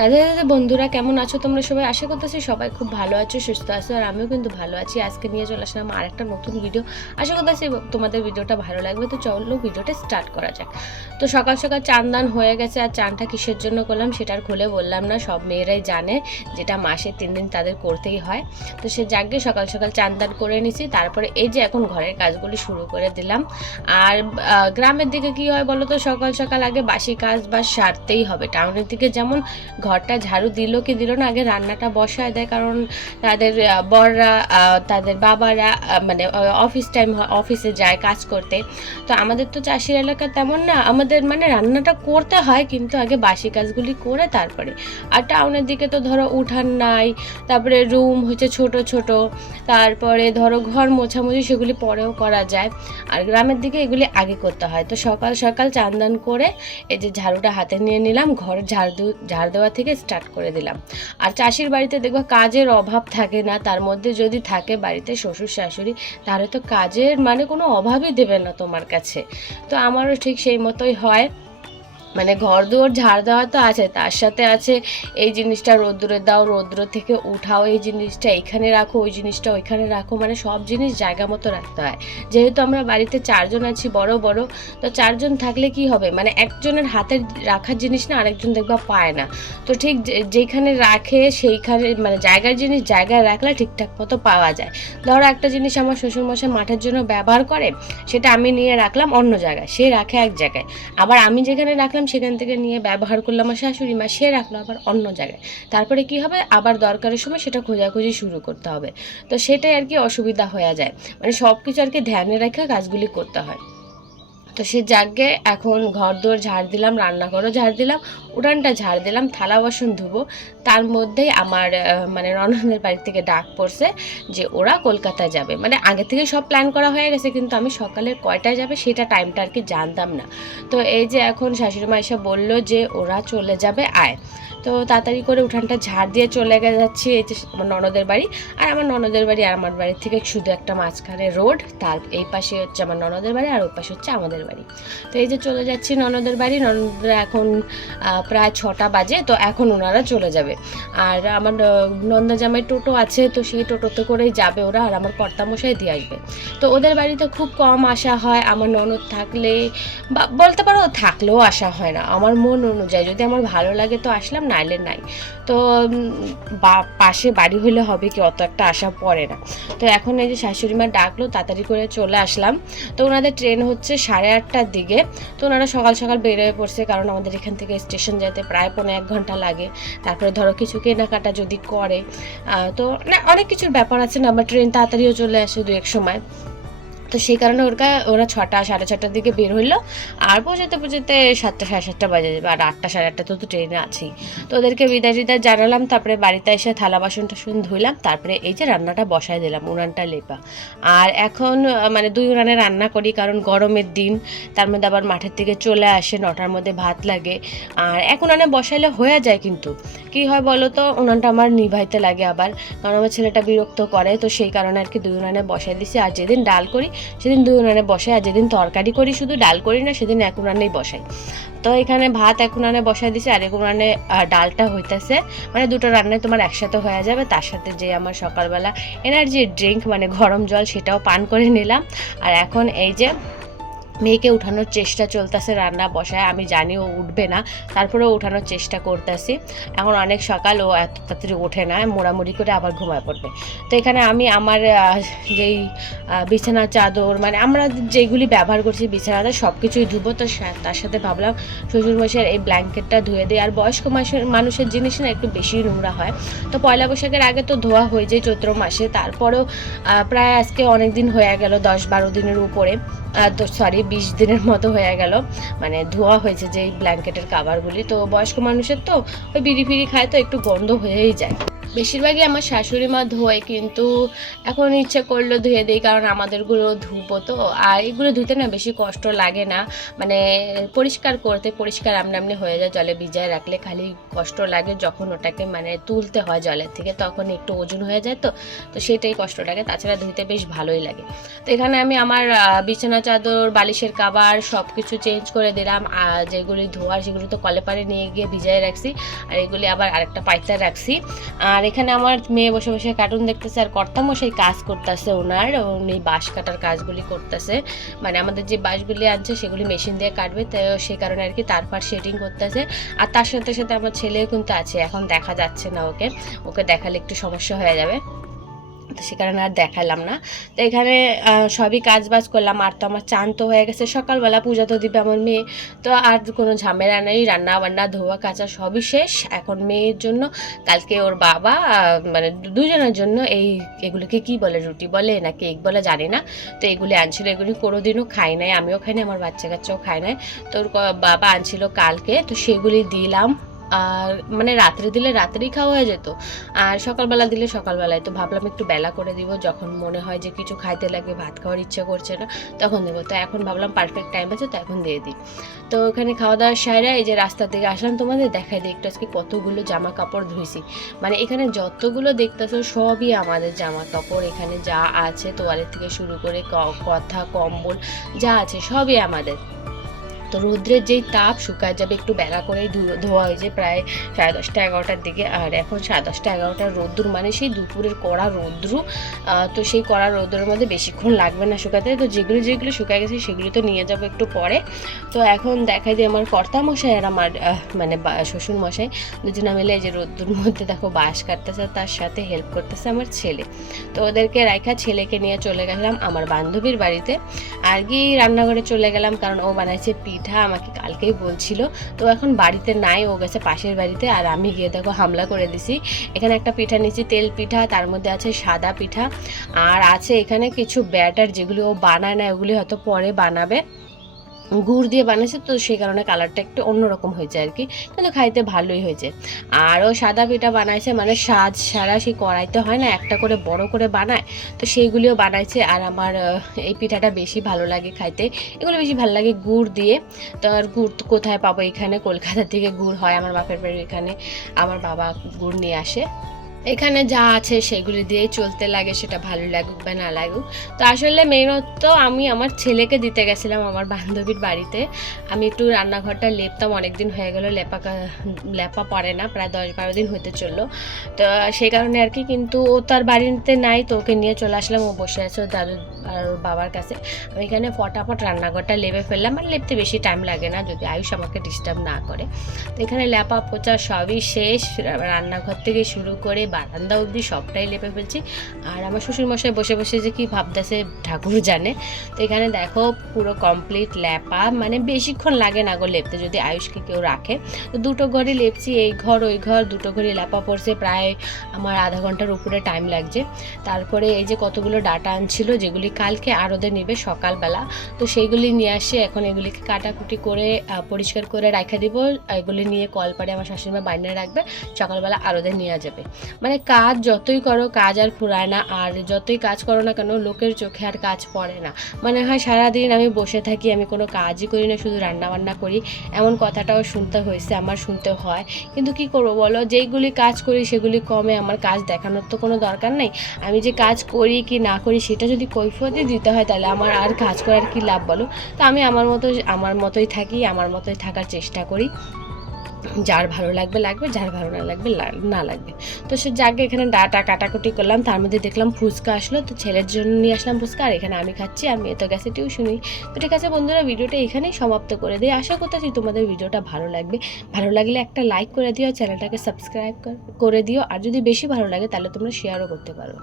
দাদা দাদা বন্ধুরা, কেমন আছো তোমরা সবাই? আশা করতেছি সবাই খুব ভালো আছো, সুস্থ আছো, আর আমিও কিন্তু ভালো আছি। আজকে নিয়ে চলে আসলাম আর একটা নতুন ভিডিও আশা করতেছি তোমাদের ভিডিওটা ভালো লাগবে, তো চলো ভিডিওটা স্টার্ট করা যাক। তো সকাল সকাল চান দান হয়ে গেছে, আর চানটা কিসের জন্য করলাম সেটা আর খুলে বললাম না, সব মেয়েরাই জানে যেটা মাসে তিন দিন তাদের করতেই হয়। তো সে যাকে সকাল সকাল চান দান করে নিছি, তারপরে এই যে এখন ঘরের কাজগুলি শুরু করে দিলাম। আর গ্রামের দিকে কি হয় বলো তো সকাল সকাল আগে বাসি কাজ বা সারতেই হবে। টাউনের দিকে যেমন ঘরটা ঝাড়ু দিল কি দিল না, আগে রান্নাটা বসায় দেয়, কারণ তাদের বররা তাদের বাবারা মানে অফিস টাইম অফিসে যায় কাজ করতে। তো আমাদের তো চাষির এলাকা তেমন না, আমাদের মানে রান্নাটা করতে হয়, কিন্তু আগে বাসি কাজগুলি করে তারপরে। আর টাউনের দিকে তো ধরো উঠান নাই, তারপরে রুম হচ্ছে ছোট ছোট, তারপরে ধরো ঘর মোছামুছি সেগুলি পরেও করা যায়। আর গ্রামের দিকে এগুলি আগে করতে হয়। তো সকাল সকাল চানদান করে এই যে ঝাড়ুটা হাতে নিয়ে নিলাম, ঘর ঝাড় ঝাড় দেওয়া থেকে স্টার্ট করে দিলাম। আর চাষির বাড়িতে দেখব কাজের অভাব থাকে না, তার মধ্যে যদি থাকে বাড়িতে শ্বশুর শাশুড়ি, তাহলে তো কাজের মানে কোনো অভাবই দেবে না তোমার কাছে। তো আমারও ঠিক সেই মতোই হয়। মানে ঘর দুয়ার ঝাড় দেওয়া তো আছে, তার সাথে আছে এই জিনিসটা রৌদ্রে দাও রৌদ্র থেকে উঠাও, এই জিনিসটা এখানে রাখো, ওই জিনিসটা ওইখানে রাখো মানে সব জিনিস জায়গা মতো রাখতে হয়। যেহেতু আমরা বাড়িতে চারজন আছি, বড় বড়, তো চারজন থাকলে কি হবে? মানে একজনের হাতে রাখার জিনিস না, আরেকজন দেখবা পায় না। তো ঠিক যেখানে রাখে সেইখানে মানে জায়গার জিনিস জায়গায় রাখলে ঠিকঠাক মতো পাওয়া যায়। ধরো একটা জিনিস আমার শ্বশুরমশাই মাঠের জন্য ব্যবহার করে, সেটা আমি নিয়ে রাখলাম অন্য জায়গায়, সে রাখে এক জায়গায়। আবার আমি যেখানে রাখলাম সেখান থেকে নিয়ে ব্যবহার করলাম, আমার শাশুড়ি মা, সে রাখল আবার অন্য জায়গায়। তারপরে কি হবে? আবার দরকারের সময় সেটা খোঁজাখুঁজি শুরু করতে হবে। তো সেটাই আর কি অসুবিধা হয়ে যায়। মানে সব কিছু আর কি ধ্যানে রেখে কাজগুলি করতে হয়। তো সে জাগে এখন ঘর দোর ঝাড় দিলাম, রান্নাঘরও ঝাড় দিলাম উঠানটা ঝাড় দিলাম, থালা বাসন ধুবো। তার মধ্যেই আমার মানে ননদের বাড়ি থেকে ডাক পড়ছে যে ওরা কলকাতায় যাবে। মানে আগে থেকে সব প্ল্যান করা হয়ে গেছে, কিন্তু আমি সকালে কয়টায় যাবে সেটা টাইমটা আর কি জানতাম না। তো এই যে এখন শাশুড়ি মা এসে বলল যে ওরা চলে যাবে, আয়। তো তাড়াতাড়ি করে উঠানটা ঝাড় দিয়ে চলে গে যাচ্ছি এই যে আমার ননদের বাড়ি। আর আমার ননদের বাড়ি আর আমার বাড়ির থেকে শুধু একটা মাঝখানে রোড, তার এই পাশে হচ্ছে আমার ননদের বাড়ি আর ওই পাশে হচ্ছে আমাদের বাড়ি। তো এই যে চলে যাচ্ছি ননদের বাড়ি, ননদরা এখন প্রায় ছটা বাজে, তো এখন ওনারা চলে যাবে। আর আমার নন্দা জামাই টোটো আছে, তো সেই টোটোতে করেই যাবে ওরা আর আমার কর্তামশাই দিয়ে আসবে। তো ওদের বাড়িতে খুব কম আসা হয়, আমার ননদ থাকলে বা বলতে পারো থাকলেও আসা হয় না। আমার মন অনুযায়ী যদি আমার ভালো লাগে তো আসলাম নাইলে নাই। তো পাশে বাড়ি হলে হবে কি অত একটা আশা পড়ে না। তো এখন এই যে শাশুড়ি মা ডাকলো, তাড়াতাড়ি করে চলে আসলাম। তো ওনাদের ট্রেন হচ্ছে সাড়ে আটটার দিকে। তো ওনারা সকাল সকাল বেরোয় পড়ছে কারণ আমাদের এখান থেকে স্টেশন যেতে প্রায় পনেরো এক ঘণ্টা লাগে। তারপরে ধরো কিছু কেনাকাটা যদি করে। তো, না, অনেক কিছুর ব্যাপার আছে না, আমার ট্রেন তাড়াতাড়িও চলে আসে দু এক সময়। তো সেই কারণে ওরা ওরা ছটা, সাড়ে ছটার দিকে বের হইল। আর পৌঁছাতে পৌঁছাতে সাতটা, সাড়ে সাতটা বাজে যাবে। আর আটটা, সাড়ে আটটা তো তো ট্রেনে আছেই। তো ওদেরকে বিদায় টিদায় জানালাম, তারপরে বাড়িতে এসে থালা বাসন টাসন ধুইলাম, তারপরে এই যে রান্নাটা বসায় দিলাম, উনানটা লেপা। আর এখন মানে দুই উনানে রান্না করি, কারণ গরমের দিন, তার মধ্যে আবার মাঠের থেকে চলে আসে, নটার মধ্যে ভাত লাগে। আর এক উনানে বসাইলে হয়ে যায় কিন্তু। কি হয় বলো তো, উনানটা আমার নিভাইতে লাগে আবার। কারণ আমার ছেলেটা বিরক্ত করে, তো সেই কারণে আর কি দুই উনানে বসাই দিছি। আর যেদিন ডাল করি সেদিন দুই উনানে বসাই, আর যেদিন তরকারি করি, শুধু ডাল করি না, সেদিন এক উনানেই বসাই। তো এখানে ভাত এক উনানে বসাই দিছি, আর এক উনানে ডালটা হইতেছে। মানে দুটো রান্নায় তোমার একসাথে হয়ে যাবে, তার সাথে যে আমার সকালবেলা এনার্জি ড্রিঙ্ক মানে গরম জল, সেটাও পান করে নিলাম। আর এখন এই যে মেয়েকে উঠানোর চেষ্টা চলতেছে রান্না বসায়, আমি জানি ও উঠবে না, তারপরেও উঠানোর চেষ্টা করতেছি। এখন অনেক সকাল, ও এত তাড়াতাড়ি ওঠে না, মোড়ামুড়ি করে আবার ঘুমায় পড়বে। তো এখানে আমি আমার যেই বিছানা চাদর মানে আমরা যেগুলি ব্যবহার করছি বিছানাতে সব কিছুই ধুবো, তো তার সাথে ভাবলাম শ্বশুরমশাইয়ের এই ব্ল্যাঙ্কেটটা ধুয়ে দিই। আর বয়স্ক মানুষের মানুষের জিনিস না একটু বেশি নোংরা হয়। তো পয়লা বৈশাখের আগে তো ধোয়া হয়ে যায় চৈত্র মাসে, তারপরেও প্রায় আজকে অনেক দিন হয়ে গেল, দশ বারো দিনের উপরে। তো সরি বিশ দিনের মতো হয়ে গেল। মানে ধোয়া হয়েছে যে এই ব্ল্যাঙ্কেটের কাভারগুলি তো বয়স্ক মানুষের তো ওই বিড়ি ফিড়ি খায় তো একটু গন্ধ হয়েই যায়। বেশিরভাগই আমার শাশুড়ি মা ধোয়, কিন্তু এখন ইচ্ছে করল ধুয়ে দিই, কারণ আমাদেরগুলো ধুবো তো। আর এগুলো ধুতে না বেশি কষ্ট লাগে না। মানে পরিষ্কার করতে পরিষ্কার আমনি আমনি হয়ে যায়, জলে ভিজায় রাখলে খালি কষ্ট লাগে যখন ওটাকে মানে তুলতে হয় জলের থেকে, তখন একটু ওজন হয়ে যায় তো তো সেটাই কষ্ট লাগে। তাছাড়া ধুতে বেশ ভালোই লাগে। তো এখানে আমি আমার বিছানা চাদর, বালিশের কাবার সব কিছু চেঞ্জ করে দিলাম। আর যেগুলি ধোয়ার সেগুলো তো কলে পারে নিয়ে গিয়ে ভিজায় রাখছি, আর এগুলি আবার আরেকটা পাইতে রাখছি। আর এখানে আমার মেয়ে বসে বসে কার্টুন দেখতেছে, আর কর্তামও সেই কাজ করতেছে ওনার, উনি বাঁশ কাটার কাজগুলি করতেছে। মানে আমাদের যে বাঁশগুলি আনছে, সেগুলি মেশিন দিয়ে কাটবে, তো সেই কারণে আর কি তারপর শেডিং করতেছে। আর তার সাথে সাথে আমার ছেলেও কিন্তু আছে, এখন দেখা যাচ্ছে না ওকে। ওকে দেখালে একটু সমস্যা হয়ে যাবে। সে কারণে আর দেখালাম না। তো এখানে সবই কাজ বাজ করলাম, আর তো আমার চান তো হয়ে গেছে, সকালবেলা পূজা তো দিবে আমার মেয়ে। তো আর কোনো ঝামেলা নেই রান্না বান্না ধোয়া, কাচা সবই শেষ। এখন মেয়ের জন্য, কালকে ওর বাবা মানে দুজনের জন্য এই এগুলোকে কি বলে, রুটি বলে না কেক বলে জানি না। তো এগুলি আনছিল, এগুলি কোনোদিনও খাই নাই, আমিও খাই নাই, আমার বাচ্চা কাচ্চাও খাই নাই। তো ওর বাবা আনছিল কালকে, তো সেগুলি দিলাম। আর মানে রাত্রে দিলে রাত্রেই খাওয়া হয়ে যেত, আর সকালবেলা দিলে সকালবেলায়। তো ভাবলাম একটু বেলা করে দিব, যখন মনে হয় যে কিছু খাইতে লাগবে ভাত খাওয়ার ইচ্ছা করছে না, তখন দেবো। তো এখন ভাবলাম পারফেক্ট টাইম আছে, তো এখন দিয়ে দিই। তো ওখানে খাওয়া দাওয়ার সাইরা এই যে রাস্তা থেকে আসলাম তোমাদের, দেখাই দিই একটু আজকে কতগুলো জামা কাপড় ধুইছি। মানে এখানে যতগুলো দেখতেছো সবই আমাদের জামা কাপড়, এখানে যা আছে তোয়ালের থেকে শুরু করে কথা, কম্বল যা আছে সবই আমাদের। তো রৌদ্রের যেই তাপ শুকায় যাবে, একটু বেলা করেই ধোয়া হয়েছে প্রায় সাড়ে দশটা, এগারোটার দিকে। আর এখন সাড়ে দশটা এগারোটার রোদ্দুর মানে সেই দুপুরের কড়া রৌদ্রু তো সেই কড়া রৌদ্রের মধ্যে বেশিক্ষণ লাগবে না শুকাতে। তো যেগুলো যেগুলো শুকায় গেছে সেগুলো তো নিয়ে যাব একটু পরে। তো এখন দেখাই যে আমার কর্তা মশাই আর আমার মানে বা- শ্বশুর মশাই দুজনে মিলে যে রোদ্দুর মধ্যে দেখো বাঁশ কাটতেছে তার সাথে হেল্প করতেছে আমার ছেলে। তো ওদেরকে রাইখা ছেলেকে নিয়ে চলে গেলাম আমার বান্ধবীর বাড়িতে। আর গিয়ে রান্নাঘরে চলে গেলাম, কারণ ও বানাইছে পিঠা আমাকে কালকেই বলছিল, তো এখন বাড়িতে নাই, ও গেছে পাশের বাড়িতে, আর আমি গিয়ে দেখো হামলা করে দিছি। এখানে একটা পিঠা নিয়েছি, তেল পিঠা, তার মধ্যে আছে সাদা পিঠা, আর আছে এখানে কিছু ব্যাটার যেগুলি ও বানায় না, ওগুলি হয়তো পরে বানাবে। গুড় দিয়ে বানিয়েছে তো সেই কারণে কালারটা একটু অন্যরকম হয়েছে আর কি। কিন্তু খাইতে ভালোই হয়েছে। আর ও সাদা পিঠা বানাইছে মানে সাজ সারা সেই কড়াইতে হয় না, একটা করে বড় করে বানায়, তো সেইগুলিও বানাইছে। আর আমার এই পিঠাটা বেশি ভালো লাগে খাইতে। এগুলো বেশি ভালো লাগে গুড় দিয়ে। তো আর গুড় কোথায় পাবো এখানে? কলকাতা থেকে গুড় হয়, আমার বাপের বাড়ির এখানে। আমার বাবা গুড় নিয়ে আসে। এখানে যা আছে সেগুলি দিয়েই চলতে লাগে, সেটা ভালো লাগুক বা না লাগুক। তো আসলে মেনত আমি আমার ছেলেকে দিতে গেছিলাম আমার বান্ধবীর বাড়িতে। আমি একটু রান্নাঘরটা লেপতাম অনেক দিন হয়ে গেল, লেপা লেপা পড়ে না, প্রায় দশ বারো দিন হতে চলল। তো সেই কারণে আর কি, কিন্তু ও তার বাড়িতে নাই, তো ওকে নিয়ে চলে আসলাম, ও বসে আছে ওর দাদু আর বাবার কাছে। আমি এখানে ফটাফট রান্নাঘরটা লেপে ফেললাম, আর লেপতে বেশি টাইম লাগে না, যদি আয়ুষ আমাকে ডিস্টার্ব না করে। তো এখানে লেপা পোচা সবই শেষ রান্নাঘর থেকে শুরু করে বারান্দা অবধি সবটাই লেপে ফেলছি। আর আমার শ্বশুরমশাই বসে বসে যে কি ভাবতেছে ঠাকুর জানে। তো এখানে দেখো পুরো কমপ্লিট লেপা। মানে বেশিক্ষণ লাগে না গো লেপতে যদি আয়ুষকে কেউ রাখে। তো দুটো ঘরই লেপছি, এই ঘর, ওই ঘর, দুটো ঘরে লেপা পড়ছে, প্রায় আমার আধা ঘণ্টার উপরে টাইম লাগছে। তারপরে এই যে কতগুলো ডাটা আনছিল, যেগুলি কালকে আরদে নেবে সকালবেলা, তো সেইগুলি নিয়ে আসে। এখন এগুলিকে কাটাকুটি করে পরিষ্কার করে রাখা দিব। এগুলি নিয়ে কল পারে আমার শাশুড়িমা বাইরে রাখবে, সকালবেলা আরদে নিয়ে যাবে। মানে কাজ যতই করো, কাজ আর ফুরায় না, আর যতই কাজ করো না কেন, লোকের চোখে আর কাজ পড়ে না। মানে হয় সারাদিন আমি বসে থাকি, আমি কোনো কাজই করি না, শুধু রান্না বান্না করি। এমন কথাটাও শুনতে হয়েছে, আমার শুনতে হয়। কিন্তু কি করব বলো, যেইগুলি কাজ করি, সেগুলি কমে। আমার কাজ দেখানোর তো কোনো দরকার নেই। আমি যে কাজ করি কি না করি, সেটা যদি কৈফিয়তই দিতে হয়, তাহলে আমার আর কাজ করার কি লাভ বলো? তো আমি আমার মতো, আমার মতোই থাকি, আমার মতোই থাকার চেষ্টা করি। যার ভালো লাগবে লাগবে, যার ভালো না লাগবে না লাগবে। তো সে যাকে এখানে ডাটা কাটাকুটি করলাম, তার মধ্যে দেখলাম ফুচকা আসলো, তো ছেলের জন্য নিয়ে আসলাম ফুচকা, আর এখানে আমি খাচ্ছি আর মেয়ে তো গেছে টিউশনই তো ঠিক আছে বন্ধুরা, ভিডিওটা এখানেই সমাপ্ত করে দিই। আশা করতেছি তোমাদের ভিডিওটা ভালো লাগবে। ভালো লাগলে একটা লাইক করে দিও, চ্যানেলটাকে সাবস্ক্রাইব করে দিও, আর যদি বেশি ভালো লাগে তাহলে তোমরা শেয়ারও করতে পারো।